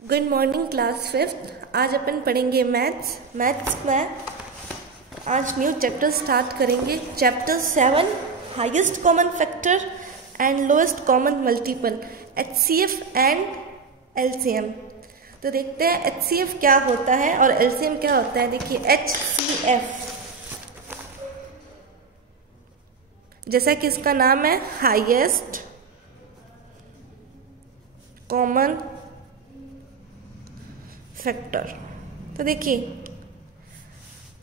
Good morning class fifth. आज अपन पढ़ेंगे maths में आज न्यू चैप्टर स्टार्ट करेंगे। Chapter 7 highest common factor and lowest common multiple, HCF and LCM. तो देखते हैं एचसीएफ क्या होता है और एलसीएम क्या होता है। देखिए एचसीएफ जैसा कि इसका नाम है हाईएस्ट कॉमन फैक्टर। तो देखिए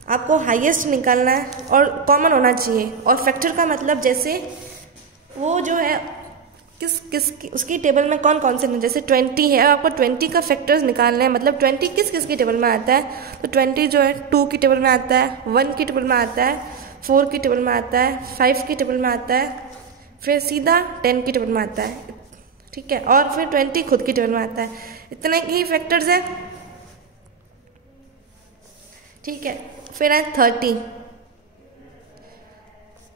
आपको हाईएस्ट निकालना है और कॉमन होना चाहिए, और फैक्टर का मतलब जैसे वो जो है किस उसकी टेबल में कौन कौन से, जैसे 20 है, आपको 20 का फैक्टर्स निकालना है। मतलब 20 किस की टेबल में आता है, तो 20 जो है 2 की टेबल में आता है, 1 की टेबल में आता है, 4 की टेबल में आता है, 5 की टेबल में आता है, फिर सीधा 10 की टेबल में आता है, ठीक है, और फिर 20 खुद की टेबल में आता है। इतने ही फैक्टर्स है, ठीक है। फिर है 30,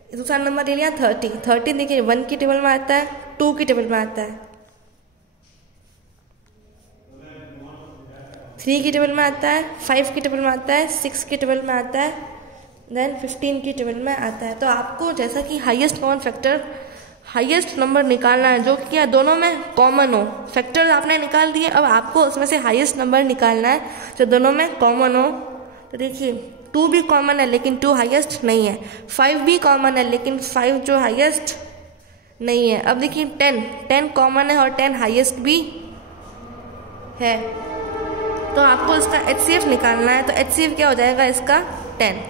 दूसरा नंबर ले लिया 30 देखिए 1 की टेबल में आता है, 2 की टेबल में आता है, 3 की टेबल में आता है, 5 की टेबल में आता है, 6 की टेबल में आता है, देन 15 की टेबल में आता है। तो आपको जैसा कि highest common factor, highest number निकालना है जो कि दोनों में कॉमन हो। फैक्टर आपने निकाल दिए, अब आपको उसमें से हाईएस्ट नंबर निकालना है जो दोनों में कॉमन हो। तो देखिए 2 भी कॉमन है लेकिन 2 हाईएस्ट नहीं है, 5 भी कॉमन है लेकिन 5 जो हाईएस्ट नहीं है। अब देखिए 10 कॉमन है और 10 हाईएस्ट भी है। तो आपको इसका एचसीएफ निकालना है, तो एचसीएफ क्या हो जाएगा इसका 10,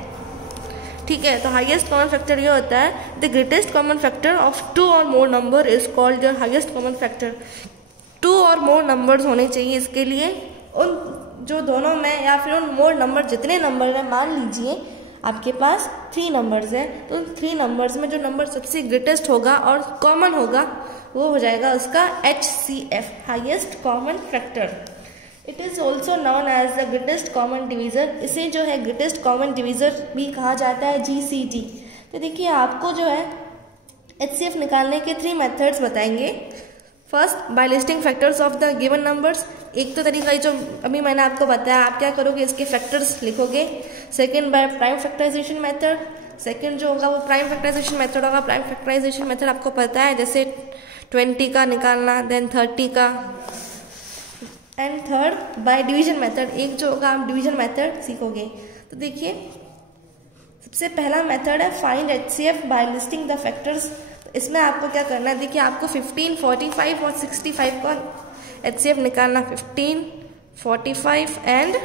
ठीक है। तो हाईएस्ट कॉमन फैक्टर ये होता है the greatest common factor of 2 और more number is called your highest common factor. 2 और मोर नंबर्स होने चाहिए इसके लिए, उन जो दोनों में या फिर उन मोर नंबर जितने नंबर हैं, मान लीजिए आपके पास 3 नंबर्स हैं, तो उन 3 नंबर्स में जो नंबर सबसे ग्रेटेस्ट होगा और कॉमन होगा वो हो जाएगा उसका HCF, highest common factor. It is also known as the greatest common divisor, इसे जो है ग्रेटेस्ट कॉमन डिवीज़र भी कहा जाता है, GCD। तो देखिए आपको जो है HCF निकालने के 3 मेथड्स बताएंगे। First by listing factors of the given numbers, एक तो तरीका जो अभी मैंने आपको बताया, आप क्या करोगे इसके फैक्टर्स लिखोगे। Second by prime factorization method, second जो होगा वो प्राइम फैक्टराइजेशन मेथड होगा। प्राइम फैक्टराइजेशन मेथड आपको पता है, जैसे 20 का निकालना, देन 30 का, and third by division method, एक जो होगा आप डिवीजन मेथड सीखोगे। तो देखिए सबसे पहला मेथड है find HCF by listing the factors. इसमें आपको क्या करना है, देखिए आपको 15, 45 और 65 का HCF निकालना, 15, 45 एंड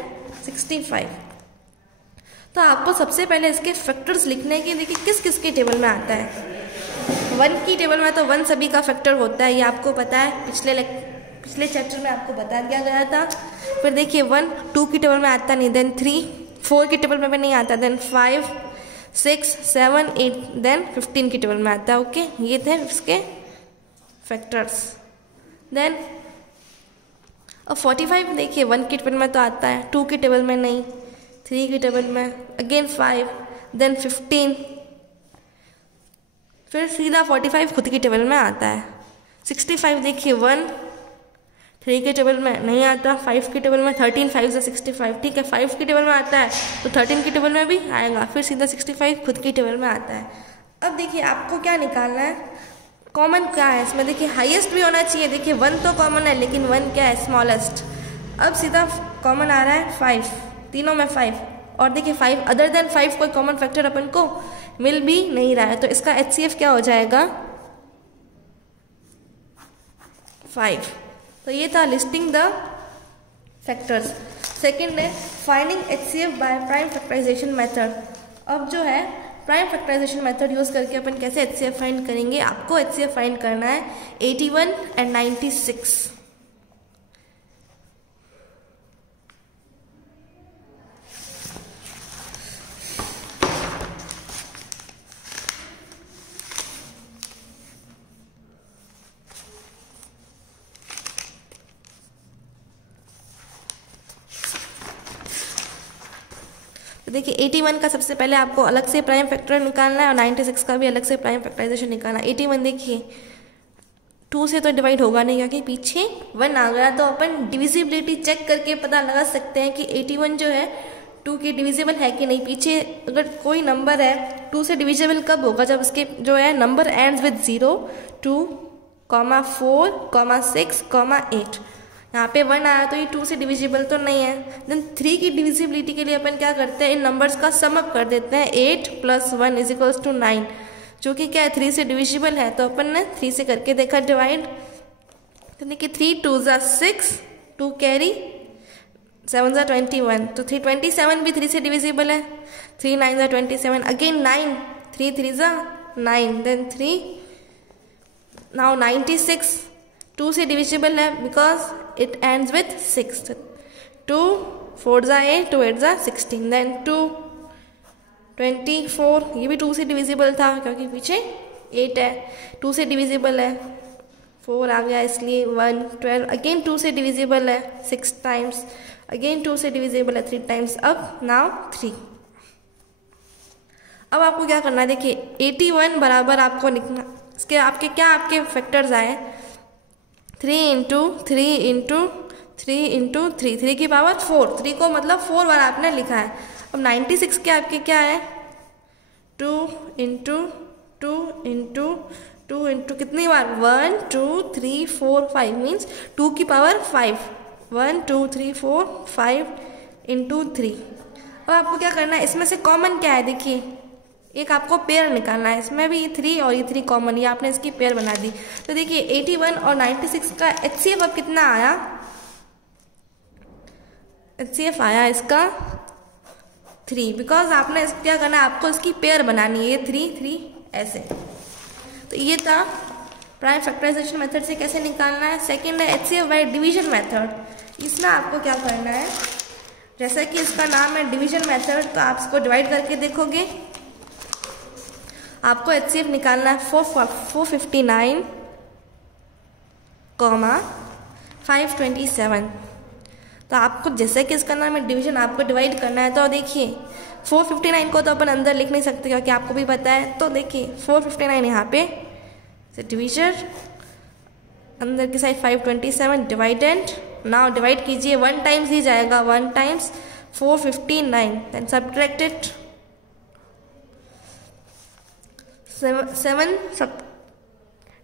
65। तो आपको सबसे पहले इसके फैक्टर्स लिखने के, देखिए किस की टेबल में आता है। 1 की टेबल में तो 1 सभी का फैक्टर होता है, ये आपको पता है, पिछले चैप्टर में आपको बता दिया गया था। फिर देखिए 1 2 की टेबल में आता नहीं, देन 3 4 की टेबल में भी नहीं आता, देन 5 6 7 8 देन 15 की टेबल में आता है। ओके, ये थे इसके फैक्टर्स। देन अब 45 देखिए 1 की टेबल में तो आता है, 2 की टेबल में नहीं, 3 की टेबल में, अगेन 5 देन 15, फिर सीधा 45 खुद की टेबल में आता है। 65 देखिए 1 3 के टेबल में नहीं आता, 5 की टेबल में, 13 5 से 65, ठीक है, 5 की टेबल में आता है तो 13 की टेबल में भी आएगा, फिर सीधा 65 खुद की टेबल में आता है। अब देखिए आपको क्या निकालना है, कॉमन क्या है इसमें। देखिए हाईएस्ट भी होना चाहिए, देखिए 1 तो कॉमन है लेकिन 1 क्या है, स्मॉलेस्ट। अब सीधा कॉमन आ रहा है 5, तीनों में 5, और देखिए 5 अदर देन 5 कोई कॉमन फैक्टर अपन को मिल भी नहीं रहा है, तो इसका HCF क्या हो जाएगा 5। तो ये था लिस्टिंग द फैक्टर्स। सेकंड है finding HCF by prime factorization method. अब जो है प्राइम फैक्टराइजेशन मेथड यूज करके अपन कैसे HCF फाइंड करेंगे। आपको HCF फाइंड करना है 81 एंड 96। देखिए 81 का सबसे पहले आपको अलग से प्राइम फैक्टर निकालना है और 96 का भी अलग से प्राइम फैक्टराइजेशन निकालना है। 81 देखिए 2 से तो डिवाइड होगा नहीं क्योंकि पीछे 1 आ गया। तो अपन डिविजिबिलिटी चेक करके पता लगा सकते हैं कि 81 जो है 2 के डिविजिबल है कि नहीं। पीछे अगर कोई नंबर है 2 से डिविजिबल कब होगा, जब उसके जो है नंबर एंड्स विद 0, 2, 4, 6, 8। यहाँ पे 1 आया तो ये 2 से डिविजिबल तो नहीं है। देन 3 की डिविजिबिलिटी के लिए अपन क्या करते हैं, इन नंबर्स का सम अप कर देते हैं। 8 + 1 = 9, जो कि क्या है 3 से डिविजिबल है। तो अपन ने 3 से करके देखा डिवाइड। तो देखिए 3 2 = 6, 2 कैरी, 7 = 21। तो 327 भी 3 से डिविजिबल है। 3 9 = 27, अगेन 9, 3 3 = 9, देन 3, नाउ 96 2 से डिविजिबल है because it ends with 6। 2 4 = 8, 2 8 = 16, then 2 24, ये भी 2 से डिविजिबल था क्योंकि पीछे 8 है। 2 से डिविजिबल है, 4 आ गया इसलिए 1, 12, अगेन 2 से डिविजिबल है 6 टाइम्स, अगेन 2 से डिविजिबल है 3 टाइम्स, अब नाउ 3। अब आपको क्या करना है, देखिए 81 बराबर आपको लिखना, इसके आपके फैक्टर्स आए 3 × 3 × 3 × 3, 3 की पावर 4, 3 को मतलब 4 बार आपने लिखा है। अब 96 के आपके क्या है, 2 × 2 × 2 × कितनी बार, 1 2 3 4 5, मीन्स 2 की पावर 5, 1 2 3 4 5 × 3। अब आपको क्या करना है, इसमें से कॉमन क्या है, देखिए एक आपको पेयर निकालना है। इसमें भी ये 3 और ये 3 कॉमन, ये आपने इसकी पेयर बना दी। तो देखिए 81 और 96 का HCF अब कितना आया, HCF आया इसका 3, बिकॉज आपने क्या करना है, आपको इसकी पेयर बनानी है, ये 3 3 ऐसे। तो ये था प्राइम फैक्टराइजेशन मेथड से कैसे निकालना है। सेकेंड है HCF बाय डिवीजन मेथड। इसमें आपको क्या करना है, जैसा कि इसका नाम है डिवीजन मेथड, तो आप इसको डिवाइड करके देखोगे, आपको HCF निकालना है 459, 527। तो आपको जैसे कि इसका नाम है डिवीजन, आपको डिवाइड करना है। तो देखिए 459 को तो अपन अंदर लिख नहीं सकते क्योंकि आपको भी पता है। तो देखिए 459 यहाँ पे डिवीजन, अंदर की साइड 527 डिवाइडेंड। नाउ डिवाइड कीजिए, 1 टाइम्स ही जाएगा, 1 times 459, then subtracted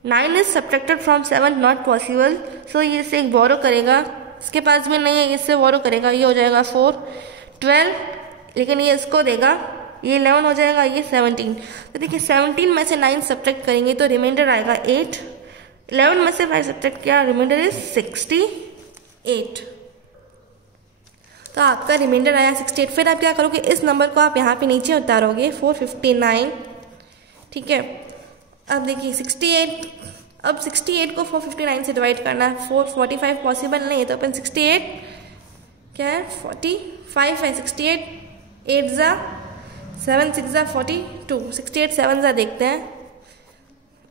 9 is subtracted from 7 not possible, so ये से एक बोरो करेगा, इसके पास भी नहीं है, इससे बोरो करेगा, ये हो जाएगा 4 12, लेकिन ये इसको देगा, ये 11 हो जाएगा, ये 17। तो देखिए 17 में से 9 सब्ट्रैक्ट करेंगे तो रिमाइंडर आएगा 8, 11 में से 5 सब्ट्रैक्ट किया, रिमाइंडर इज 68। तो आपका रिमाइंडर आया 68। फिर आप क्या करोगे, इस नंबर को आप यहाँ पे नीचे उतारोगे 459, ठीक है। अब देखिए 68, अब 68 को 459 से डिवाइड करना है, 445 पॉसिबल नहीं है, तो अपन 68 क्या है 45 है, 68 8 ज़ा 7 6 ज़ा 42, 68 7 ज़ा देखते हैं,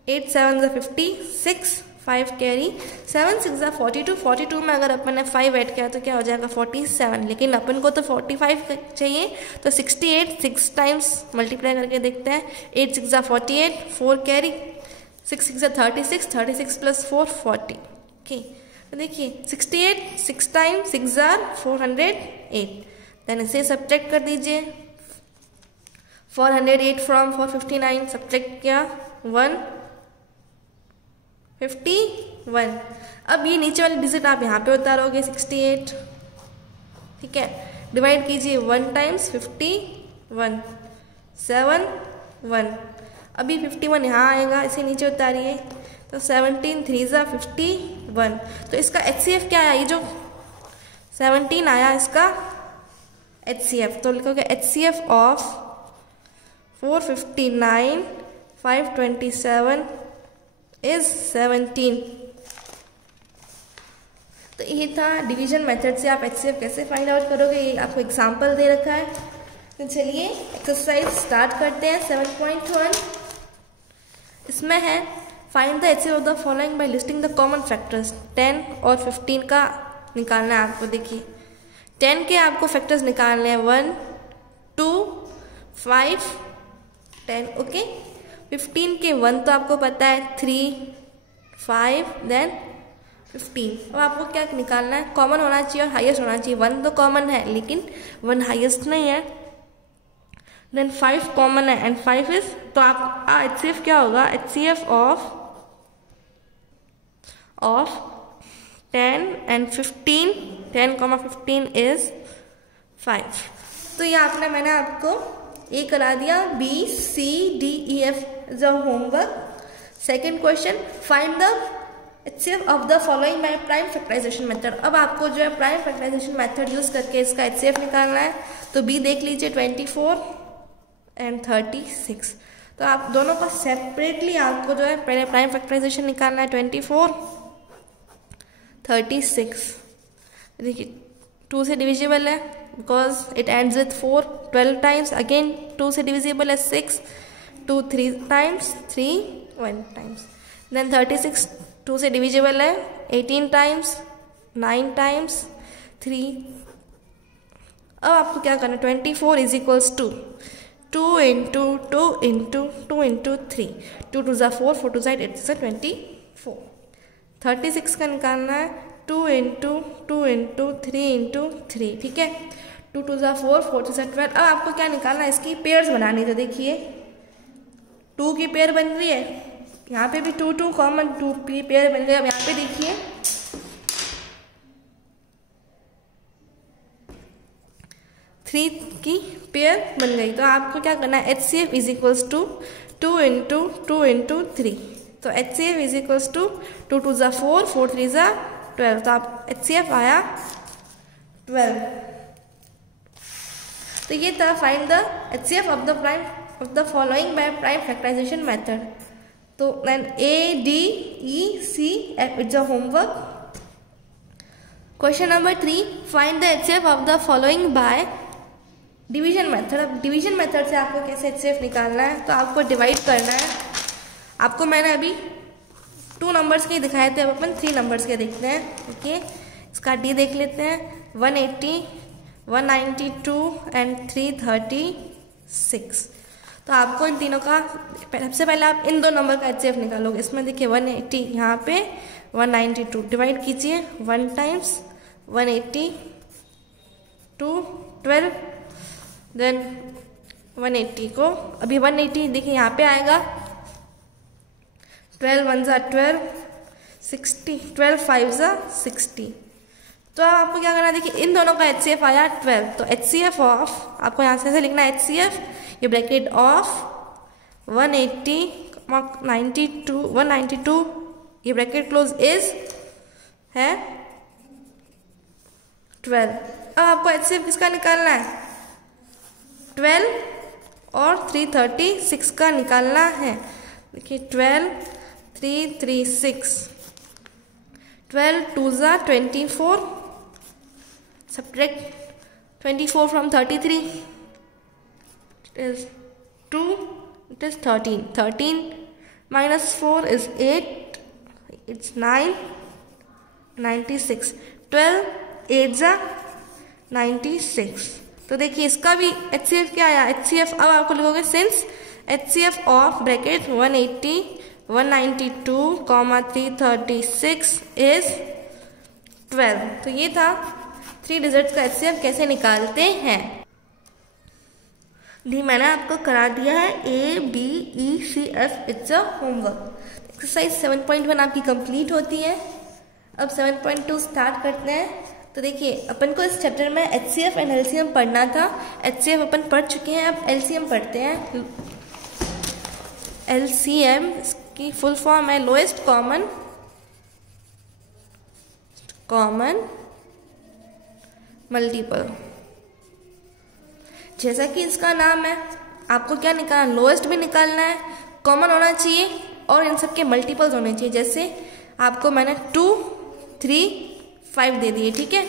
8 7 ज़ा 56, 5 कैरी, 7 6 ज़ा 42, 42 में अगर अपन ने 5 ऐड किया तो क्या हो जाएगा 47, लेकिन अपन को तो 45 चाहिए। तो 68 6 टाइम्स मल्टीप्लाई करके देखते हैं, 8 6 ज़ा 48, 4 कैरी, 6 6 ज़ा 36, 36 + 4 40। ओके, तो देखिए 68 6 टाइम्स 6 ज़ा 408, देन इसे सब्ट्रैक्ट कर दीजिए, 408 फ्रॉम 459 सब्ट्रैक्ट किया 151। अब ये नीचे वाली डिजिट आप यहाँ पे उतारोगे 68, ठीक है, डिवाइड कीजिए 1 टाइम्स 51 7 1, अभी 51 यहाँ आएगा, इसे नीचे उतारिए, तो 17 3 ज़ा 51। तो इसका HCF क्या आया, ये जो 17 आया इसका HCF, तो लिखोगे HCF ऑफ 459 527 इज 17। तो ये था डिवीजन मेथड से आप HCF कैसे फाइंड आउट करोगे, ये आपको एग्जांपल दे रखा है। तो चलिए एक्सरसाइज स्टार्ट करते हैं 7.1। इसमें है find the HCF of the following bye listing the common factors. 10 और 15 का निकालना है आपको। देखिए 10 के आपको फैक्टर्स निकालने हैं 1 2 5 10, ओके। 15 के 1 तो आपको पता है 3 5 देन 15। अब आपको क्या निकालना है, कॉमन होना चाहिए और हाईएस्ट होना चाहिए। 1 तो कॉमन है लेकिन 1 हाईएस्ट नहीं है, देन 5 कॉमन है एंड 5 इज, तो आप HCF क्या होगा, HCF ऑफ 10 एंड 15, 10,15 इज 5। तो ये मैंने आपको ए करा दिया, BCDEF is a homework. Second question, find the HCF of the following by prime factorization method. अब आपको जो है प्राइम फैक्टराइजेशन मेथड यूज करके इसका HCF निकालना है। तो बी देख लीजिए 24 एंड 36। तो आप दोनों का सेपरेटली आपको जो है पहले प्राइम फैक्टराइजेशन निकालना है। 24 36 देखिए 2 से डिविजिबल है because it ends with 4। 12 times again 2 से डिविजिबल है 6। 2 3 टाइम्स, 3 1 टाइम्स। देन 36 2 से डिविजिबल है 18 टाइम्स, 9 टाइम्स, 3। अब आपको क्या करना है, 24 is equals to 2 into 2 into 2 into 3। 2 2 ज़ा 4, 4 2 ज़ा 8 से 24। 36 का निकालना है 2 इंटू 2 इंटू 3 इंटू 3, ठीक है। 2 2 ज़ा 4, 4 3 ज़ा 12। अब आपको क्या निकालना है, इसकी पेयर्स बनानी। तो देखिए 2 की पेयर बन रही है, यहाँ पे भी 2 2 कॉमन 2 की पेयर बन रही है। अब यहाँ पे देखिए 3 की पेयर बन गई। तो आपको क्या करना है, HCF is equals to 2 into 2 into 3। तो HCF इज इक्वल्स टू 2 2 ज़ा 4, 4 3 ज़ा 12। तो आप HCF आया 12। तो ये था find the HCF of the prime of the following by prime factorization method. तो then ADECF it's a homework. Question number 3, find the HCF of the following by division method. अब डिवीजन मेथड से आपको कैसे HCF निकालना है, तो आपको divide करना है। आपको मैंने अभी 2 नंबर्स के दिखाए थे, अब अपन 3 नंबर्स के देखते हैं। ओके, इसका D देख लेते हैं। 180, 192 एंड 336। तो आपको इन तीनों का सबसे पहले आप इन 2 नंबर का HCF निकालोगे। इसमें देखिए 180 यहाँ पे 192 डिवाइड कीजिए 1 टाइम्स 180 2 12। देन 180 को अभी 180 देखिए यहाँ पे आएगा 12 1 ज़ा 12, 60, 12 5 ज़ा 60। तो अब आपको क्या करना है, देखिए इन दोनों का HCF आया 12। तो HCF ऑफ, आपको यहाँ से लिखना है HCF, ये ब्रैकेट ऑफ 180 92 192, ये ब्रैकेट क्लोज इज है 12। अब आपको HCF किसका निकालना है, 12 और 336 का निकालना है। देखिए 12 336, 12 2 ज़ा 24, subtract 24 from 33, it is 2, it is 13, 13 minus 4 is 8, it's 9, 96, 12 8 ज़ा 96। तो देखिए इसका भी HCF क्या आया, HCF अब आपको लिखोगे since HCF of bracket 180 192, 336 is 12। तो ये था 3 डिजिट्स का HCF कैसे निकालते हैं। डी मैंने आपको करा दिया है ABECF it's a homework. Exercise 7.1 आपकी कंप्लीट होती है। अब 7.2 स्टार्ट करते हैं। तो देखिए अपन को इस चैप्टर में HCF एंड LCM पढ़ना था। HCF अपन पढ़ चुके हैं, अब LCM पढ़ते हैं। LCM की फुल फॉर्म है लोएस्ट कॉमन मल्टीपल। जैसा कि इसका नाम है, आपको क्या निकालना, लोएस्ट भी निकालना है, कॉमन होना चाहिए और इन सब के मल्टीपल्स होने चाहिए। जैसे आपको मैंने 2 3 5 दे दिए, ठीक है,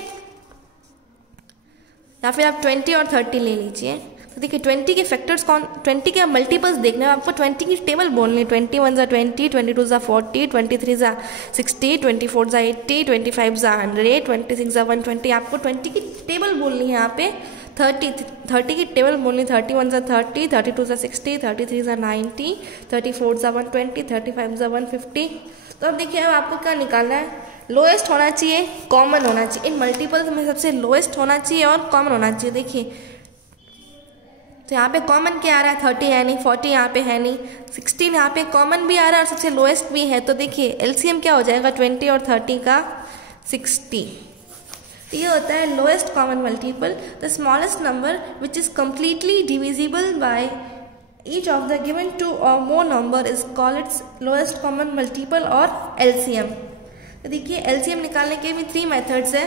या फिर आप 20 और 30 ले लीजिए। तो देखिए 20 के फैक्टर्स कौन, 20 के मल्टीपल्स देखने में आपको 20 की टेबल बोलनी है। 21 ज़ा 20, 22 ज़ा 40, 23 ज़ा 60, 24 ज़ा 80, 25 ज़ा 100, 26 ज़ा 120। आपको 20 की टेबल बोलनी है यहाँ पे। 30 की टेबल बोलनी, 31 ज़ा 30, 32 ज़ा 60, 33 ज़ा 90, 34 ज़ा 120, 35 ज़ा 150। तो अब देखिए अब आपको क्या निकालना है, लोएस्ट होना चाहिए, कॉमन होना चाहिए। इन मल्टीपल्स में सबसे लोएस्ट होना चाहिए और कॉमन होना चाहिए। देखिए तो यहाँ पे कॉमन क्या आ रहा है, 30 है नहीं, 40 यहाँ पे है नहीं, 16 यहाँ पे कॉमन भी आ रहा है और सबसे लोएस्ट भी है। तो देखिए एलसीएम क्या हो जाएगा 20 और 30 का 60। ये होता है lowest common multiple. The smallest number which is completely divisible by each of the given two or more number is called its lowest common multiple or LCM. तो देखिए एलसीएम निकालने के भी 3 मेथड्स है।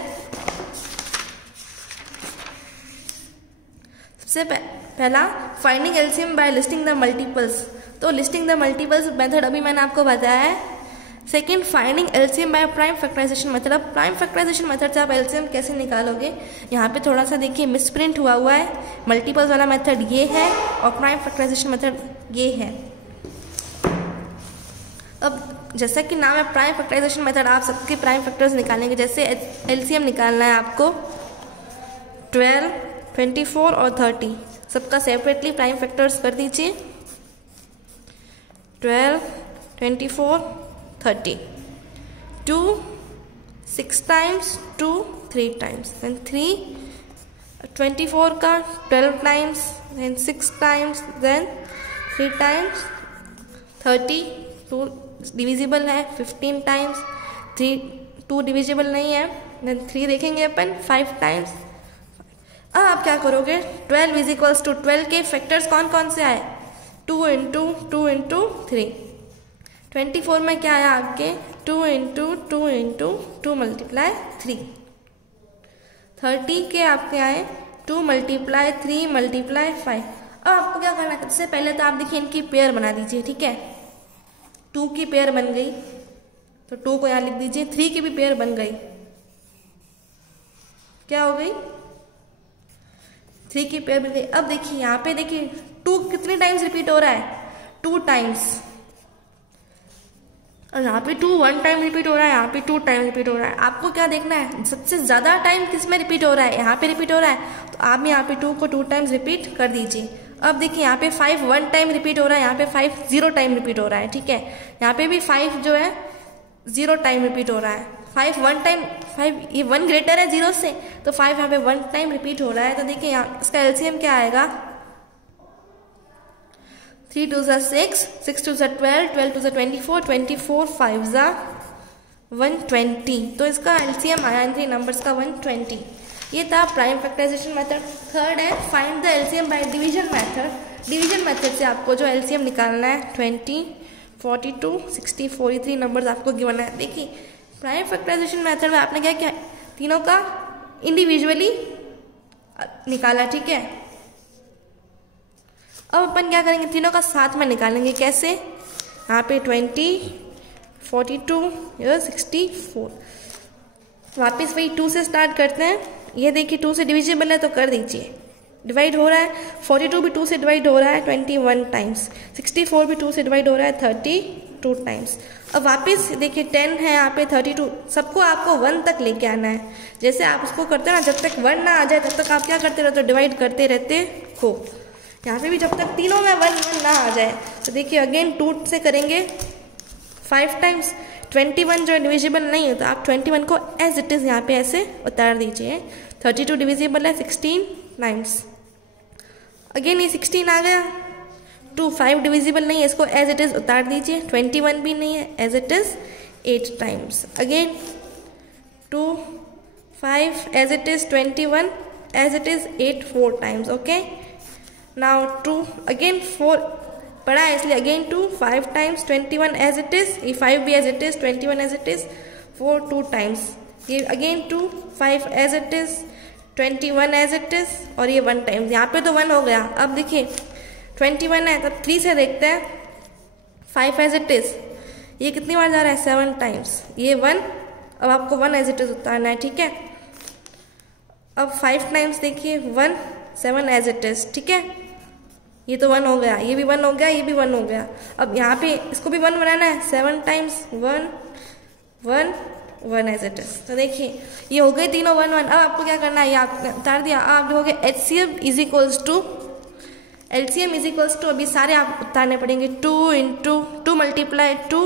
सबसे पहला finding LCM by listing the multiples. तो listing the multiples method अभी मैंने आपको बताया है। Second finding LCM by prime factorization method. अब प्राइम फैक्टराइजेशन मेथड से आप एलसीएम कैसे निकालोगे, यहाँ पे थोड़ा सा देखिए मिसप्रिंट हुआ है। मल्टीपल्स वाला मेथड ये है और प्राइम फैक्टराइजेशन मेथड ये है। अब जैसा कि नाम है प्राइम फैक्टराइजेशन मेथड, आप सबके प्राइम फैक्टर्स निकालेंगे। जैसे एलसीएम निकालना है आपको 12, 24 और 30, सबका सेपरेटली प्राइम फैक्टर्स कर दीजिए। 12, 24, 30, 2 6 times, 2 3 times, then 3 24 का 12 times, then 6 times, then 3 times, 30 2 divisible है 15 times, 2 डिविजिबल नहीं है, then 3 देखेंगे अपन 5 times। अब आप क्या करोगे, 12 इज इक्वल्स टू 12 के फैक्टर्स कौन कौन से आए, 2 इंटू 2 इंटू 3। 24 में क्या आया आपके 2 इंटू 2 इंटू 2 मल्टीप्लाई 3। 30 के आपके आए 2 मल्टीप्लाई 3 मल्टीप्लाई 5। अब आपको क्या करना है, सबसे पहले तो आप देखिए इनकी पेयर बना दीजिए, ठीक है। 2 की पेयर बन गई तो 2 को यहाँ लिख दीजिए। 3 की भी पेयर बन गई, क्या हो गई 3 की पेयर बन गई। अब देखिए यहाँ पे देखिए 2 कितने टाइम्स रिपीट हो रहा है, 2 टाइम्स। और यहाँ पे 2 1 टाइम रिपीट हो रहा है, यहाँ पे 2 टाइम रिपीट हो रहा है। आपको क्या देखना है, सबसे ज्यादा टाइम किस में रिपीट हो रहा है, यहाँ पे रिपीट हो रहा है। तो आप यहाँ पे 2 को 2 टाइम्स रिपीट कर दीजिए। अब देखिए यहाँ पे 5 1 टाइम रिपीट हो रहा है, यहाँ पे 5 0 टाइम रिपीट हो रहा है, ठीक है। यहाँ पे भी 5 जो है 0 टाइम रिपीट हो रहा है। 5 1 टाइम, 5 ये 1 ग्रेटर है 0 से, तो 5 यहाँ पे 1 टाइम रिपीट हो रहा है। तो देखिए यहाँ इसका एलसीएम क्या आएगा, 3 2 6, 6 2 12, 12 2 24, 24 5 120। तो इसका एलसीएम आया इन 3 नंबर्स का 120। ये था प्राइम फैक्टराइजेशन मेथड। थर्ड है find the LCM bye division method. Division method से आपको जो एलसीएम निकालना है 20, 42, 60, 43 नंबर्स आपको गिवन है। देखिए प्राइम फैक्टराइजेशन मेथड में आपने क्या किया, तीनों का इंडिविजुअली निकाला, ठीक है। अब अपन क्या करेंगे, तीनों का साथ में निकालेंगे। कैसे, यहाँ पे 20, 42, 64। वापस वही 2 से स्टार्ट करते हैं। ये देखिए 2 से डिविजिबल है तो कर दीजिए, डिवाइड हो रहा है। 42 भी 2 से डिवाइड हो रहा है 21 टाइम्स। 64 भी 2 से डिवाइड हो रहा है 32 टाइम्स। अब वापस देखिए 10 है यहाँ पे 32, सबको आपको 1 तक लेके आना है। जैसे आप उसको करते हैं ना, जब तक 1 ना आ जाए तब तक आप क्या करते रहते हो, डिवाइड करते रहते हो। यहाँ पे भी जब तक तीनों में 1 1 ना आ जाए तो देखिए अगेन 2 से करेंगे 5 टाइम्स। 21 जो डिविजिबल नहीं होता, आप 21 को एज इट इज यहाँ पे ऐसे उतार दीजिए। 32 डिविजिबल है 16 टाइम्स। अगेन ये 16 आ गया। 2 5 डिविजिबल नहीं है, इसको एज इट इज उतार दीजिए। 21 भी नहीं है, as it is 8 times. Again 2 5 as it is 21 as it is 8 4 times. Okay, now 2 again 4 पढ़ा है इसलिए again 2 5 times 21 as it is, ये 5 भी as it is, 21 as it is 4 2 टाइम्स। ये again 2 5 as it is, 21 as it is और ये 1 times. यहाँ पे तो 1 हो गया। अब देखिए 21 है तब 3 से देखते हैं। 5 एज इट इज, ये कितनी बार जा रहा है 7 टाइम्स। ये 1, अब आपको 1 एज इट इज उतारना है, ठीक है। अब 5 टाइम्स देखिए 1 7 एज इट इज, ठीक है। ये तो 1 हो गया, ये भी 1 हो गया, ये भी 1 हो गया। अब यहाँ पे इसको भी 1 बनाना है। 7 टाइम्स 1 1 1 एज इट इज। तो देखिए ये हो गए तीनों 1 1। अब आपको क्या करना है, ये आपने उतार दिया। अब आप लिखोगे HCF is equals to LCM is equals to, अभी सारे आप उतारने पड़ेंगे, 2 into 2 multiply 2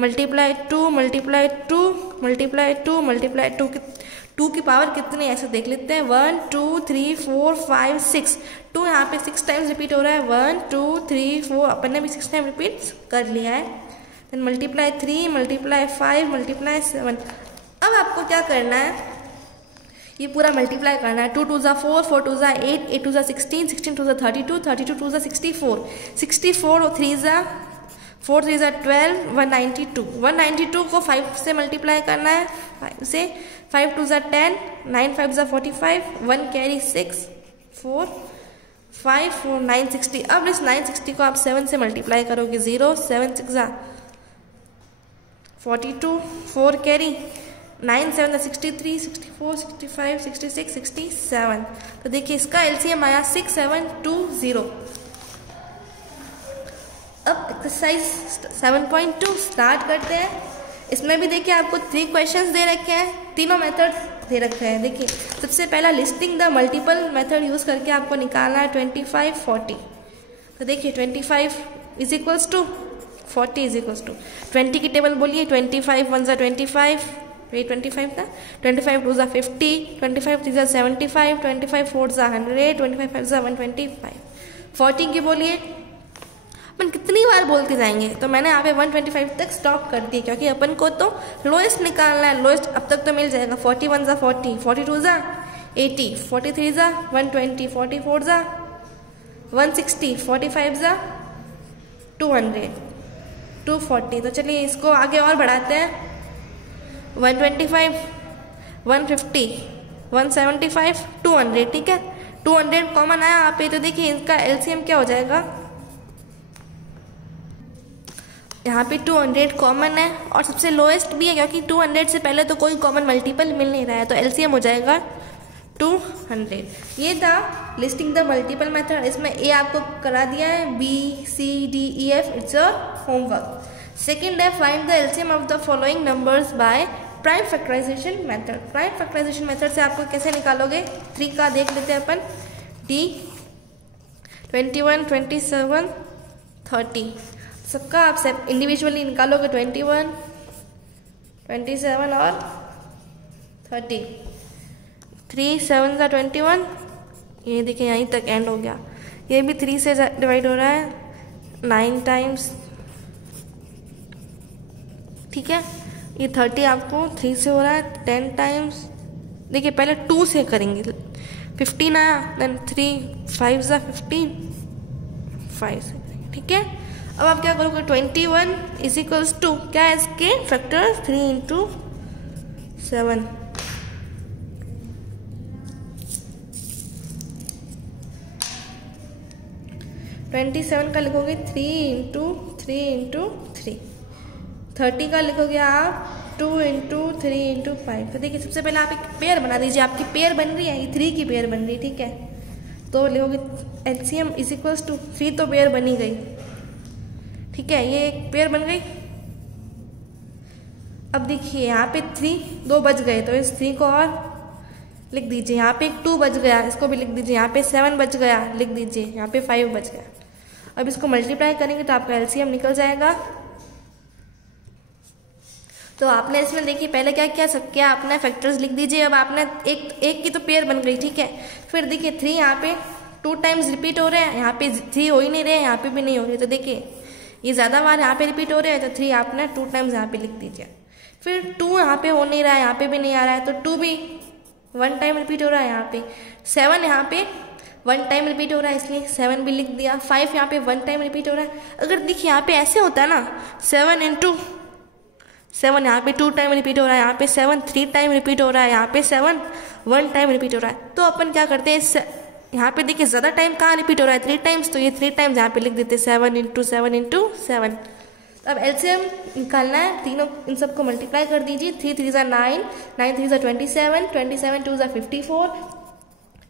multiply 2 multiply 2 multiply 2 multiply 2, 2 की पावर कितने ऐसे देख लेते हैं, 1 2 3 4 5 6, 2 यहाँ पे 6 टाइम्स रिपीट हो रहा है, 1 2 3 4, अपन ने भी 6 टाइम रिपीट कर लिया है। Then multiply 3 multiply 5 multiply 7। अब आपको क्या करना है, ये पूरा मल्टीप्लाई करना है, 2 2 ज़ा 4 4 2 ज़ा 8 8 2 ज़ा 16 16 2 ज़ा 32 32 2 ज़ा 64 64 और 3 ज़ा 4 3 ज़ा 12 192 192 को 5 से मल्टीप्लाई करना है, 5 से, 5 2 ज़ा 10 9 5 ज़ा 45 1 कैरी 6 4 5 4 960। अब इस 960 को आप 7 से मल्टीप्लाई करोगे, 0 7 6 ज़ा 42 4 कैरी 9 7 ज़ा 63 64 65 66 67। तो देखिए इसका एलसीएम आया 6720। अब एक्सरसाइज 7.2 स्टार्ट करते हैं। इसमें भी देखिए आपको 3 क्वेश्चंस दे रखे हैं, तीनों मेथड दे रखे हैं। देखिए सबसे पहला listing the multiple method use करके आपको निकालना है 25 40। तो देखिए 25 is equals to 40 is equals to 20 की टेबल बोलिए, 25 1 ज़ा 25 25 था, 25 2 ज़ा 50 25 3 ज़ा 75 25 4 ज़ा 100 25 5 ज़ा 125। 40 की बोलिए, अपन कितनी बार बोलते जाएंगे, तो मैंने यहाँ पे 125 तक स्टॉप कर दी, क्योंकि अपन को तो लोएस्ट निकालना है। लोएस्ट अब तक तो मिल जाएगा, 41 ज़ा 40 42 ज़ा 80 43 ज़ा 120 44 ज़ा 160 45 ज़ा 200 240। तो चलिए इसको आगे और बढ़ाते हैं, 125 150 175 200, ठीक है। 200 कॉमन आया यहाँ पे, तो देखिए इसका एलसीएम क्या हो जाएगा, यहाँ पे 200 कॉमन है और सबसे लोएस्ट भी है, क्योंकि 200 से पहले तो कोई कॉमन मल्टीपल मिल नहीं रहा है, तो एलसीएम हो जाएगा 200। ये था लिस्टिंग द मल्टीपल मेथड। इसमें ए आपको करा दिया है, B C D E F, it's your homework. Second है find the LCM of the following numbers by prime factorization method. Prime factorization method से आपको कैसे निकालोगे, 3 का देख लेते हैं अपन, डी 21 27 30, सबका आप सब इंडिविजुअली निकालोगे, 21 27 और 30। 3 7 ज़ा 21, ये देखिए यहीं तक एंड हो गया। ये भी 3 से डिवाइड हो रहा है 9 टाइम्स, ठीक है। ये 30 आपको 3 से हो रहा है 10 टाइम्स। देखिए पहले 2 से करेंगे, 15 आया, देन 3 5 ज़ा 15 5 से करेंगे, ठीक है। अब आप क्या करोगे, 21 इज इक्वल्स टू क्या है इसके फैक्टर, 3 इंटू 7, 27 का लिखोगे 3 इंटू 3 इंटू 3। 30 का लिखोगे आप 2 इंटू 3 इंटू 5। तो देखिए सबसे पहले आप एक पेयर बना दीजिए, आपकी पेयर बन रही है, ये 3 की पेयर बन रही है, ठीक है। तो लिखोगे एलसीएम इज इक्वल्स टू 3, तो पेयर बनी गई, ठीक है, ये एक पेयर बन गई। अब देखिए यहाँ पे 3 2 बच गए, तो इस 3 को और लिख दीजिए। यहाँ पे 2 बच गया, इसको भी लिख दीजिए। यहाँ पे 7 बच गया, लिख दीजिए। यहाँ पे 5 बच गया। अब इसको मल्टीप्लाई करेंगे तो आपका एलसीएम निकल जाएगा। तो आपने इसमें देखिए पहले क्या किया, सबके आपने फैक्टर्स लिख दीजिए। अब आपने एक की तो पेयर बन गई, ठीक है। फिर देखिए 3 यहाँ पे 2 टाइम्स रिपीट हो रहे हैं, यहाँ पे 3 हो ही नहीं रहे, यहाँ पे भी नहीं हो रहे। तो देखिए ये ज़्यादा बार यहाँ पे रिपीट हो रहे हैं, तो 3 आपने 2 टाइम्स यहाँ पे लिख दीजिए। फिर 2 यहाँ पे हो नहीं रहा है, यहाँ पे भी नहीं आ रहा है, तो 2 भी 1 टाइम रिपीट हो रहा है यहाँ पे। 7 यहाँ पे 1 टाइम रिपीट हो रहा है, इसलिए 7 भी लिख दिया। 5 यहाँ पे 1 टाइम रिपीट हो रहा है। अगर देखिए यहाँ पे ऐसे होता है ना, 7 इंटू 7, यहाँ पे 2 टाइम रिपीट हो रहा है, यहाँ पे 7 3 टाइम रिपीट हो रहा है, यहाँ पे 7 1 टाइम रिपीट हो रहा है। तो अपन क्या करते हैं, यहाँ पे देखिए ज़्यादा टाइम कहाँ रिपीट हो रहा है, 3 टाइम्स, तो ये 3 टाइम्स यहाँ पे लिख देते हैं, 7 इंटू 7 इंटू 7। अब एलसीएम निकालना है, तीनों इन सबको मल्टीप्लाई कर दीजिए। 3 3 ज़ा 9 9 3 ज़ा 27 27 2 ज़ा 54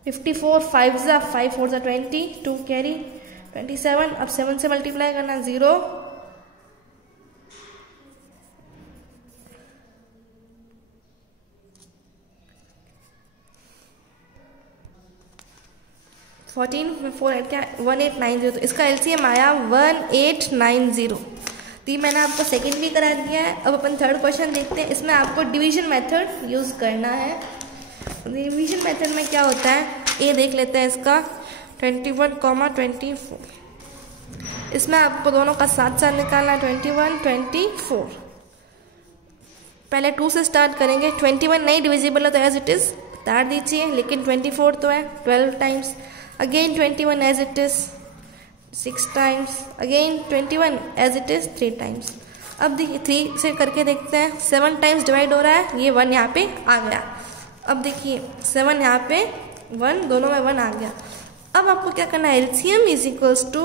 54 5 ज़ा 5 4 ज़ा 20 2 कैरी 27। अब 7 से मल्टीप्लाई करना, 0 4 14 4 8 क्या 1890, तो इसका एलसीएम आया 1890। तो ये मैंने आपको सेकंड भी करा दिया है। अब अपन थर्ड क्वेश्चन देखते हैं। इसमें आपको डिवीजन मेथड यूज़ करना है। डिवीजन मेथड में क्या होता है, ये देख लेते हैं इसका 21, 24। इसमें आपको दोनों का साथ साथ निकालना है 21, 24। पहले 2 से स्टार्ट करेंगे। 21 नहीं डिविजिबल है तो एज इट इज़ उतार दीजिए, लेकिन 24 तो है 12 times. Again 21 as it is 6 times. Again 21 as it is 3 times. अब देखिए 3 से करके देखते हैं। 7 टाइम्स डिवाइड हो रहा है, ये 1 यहाँ पे आ गया। अब देखिए 7 यहाँ पे 1, दोनों में 1 आ गया। अब आपको क्या करना है, LCM is equals to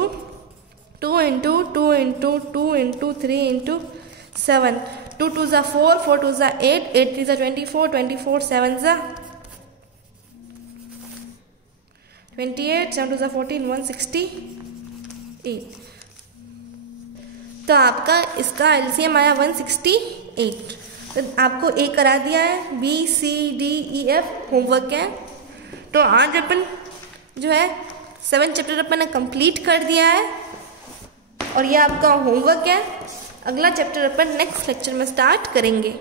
2 into 2 into 2 into 3 into 7। 2 2 ज़ा 4, 4 2 ज़ा 8, 8 3 ज़ा 24, 24 7 ज़ा 28, 7 2 ज़ा 14, 168। तो आपका इसका एलसीएम आया 168। तो आपको ए करा दिया है, B C D E F homework है। तो आज अपन जो है 7 चैप्टर अपन ने कंप्लीट कर दिया है और ये आपका होमवर्क है। अगला चैप्टर अपन नेक्स्ट लेक्चर में स्टार्ट करेंगे।